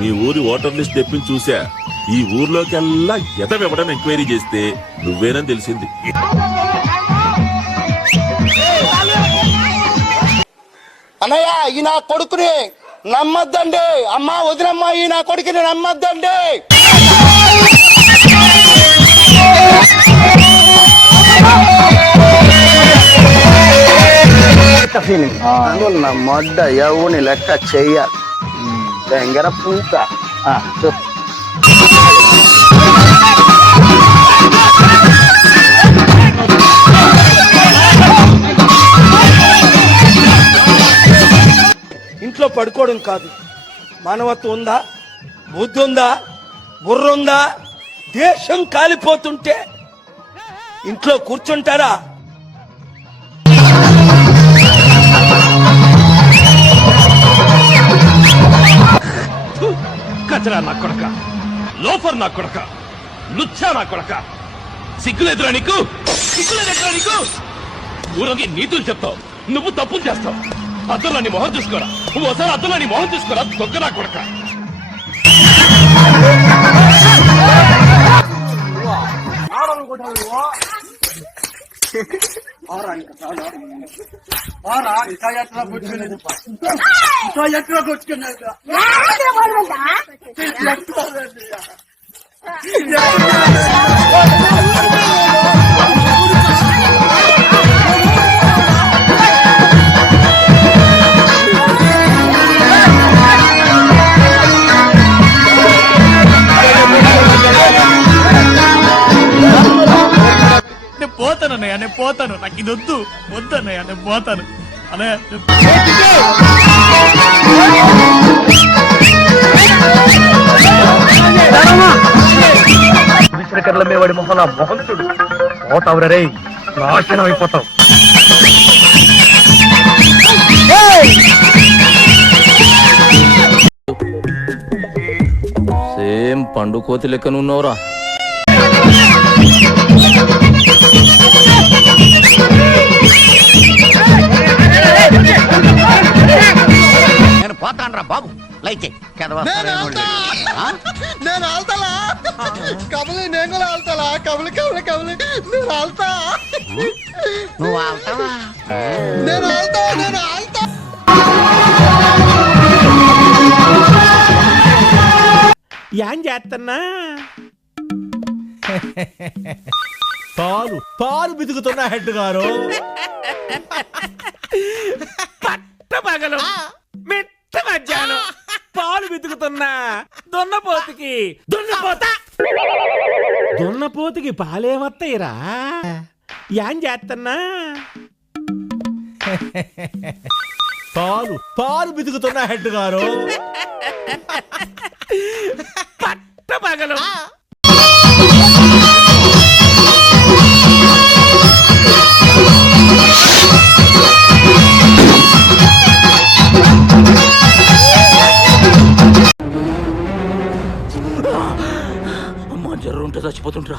మీ ఊరి voter list తెప్పించి చూసా. ఈ ఊర్లోకెల్లా ఎదవెవడని ఎంక్వైరీ చేస్తే నువ్వేనని తెలిసింది. అన్నయ్య ఈ నా కొడుకుని నమ్మద్దండి. అమ్మా వదినమ్మా ఈ నా కొడుకుని నమ్మద్దండి. నమ్మొద్ద ఎవని లెక్క చెయ్య దగ్గర పూక ఇంట్లో పడుకోవడం కాదు, మానవత్వం ఉందా, బుద్ధి ఉందా, బుర్ర ఉందా? దేశం కాలిపోతుంటే ఇంట్లో కూర్చుంటారా? కచరా నా కొడక, లోఫర్ నా కొడక, లుచ్చా నా కొడక, సిగ్గులేదురా నీకు? సిగ్గులేదురా నీకు? ఊరికి నీతులు చెప్తావు, నువ్వు తప్పులు చేస్తావు. అద్దంలో నీ మొహం చూసుకోరా, ఓసారి అద్దంలో నీ మొహం చూసుకోరా, దొంగ నా కొడక. పోతానన్నయ్య, నేను పోతాను. నాకు ఇది వద్దు, వద్దన్నయ్య, నేను పోతాను అన్నయ్య. విశ్వకర్ల మేవాడి మొహం మొహంతుడు పోతావురా రే, నాశనం అయిపోతావు. సేమ్ పండు కోతి లెక్కనున్నావురా. నేను పోతానరా బాబు, లైక్ నేను ఆల్తాలా కబలి, నేను కూడా ఆల్తాలా కబలి కబలి కబలి. నేను ఆల్తా, నువ్వు ఆల్తావా? నేను ఆల్తా, నేను ఆల్తా. ఏం చేస్తున్నా? పాలు పాలు బితుకుతున్నా హెడ్ గారు. పట్ట పగలు మిట్ట మధ్యాహ్నం పాలు బితుకుతున్నా దున్నపోతుకి. దున్నపోతుకి పాలేమత్తయిరా? ఏం చేస్తున్నా? పాలు పాలు బితుకుతున్నా హెడ్ గారు. పట్ట పగలు అమ్మా, జర్రు ఉంటే చచ్చిపోతుంటరా.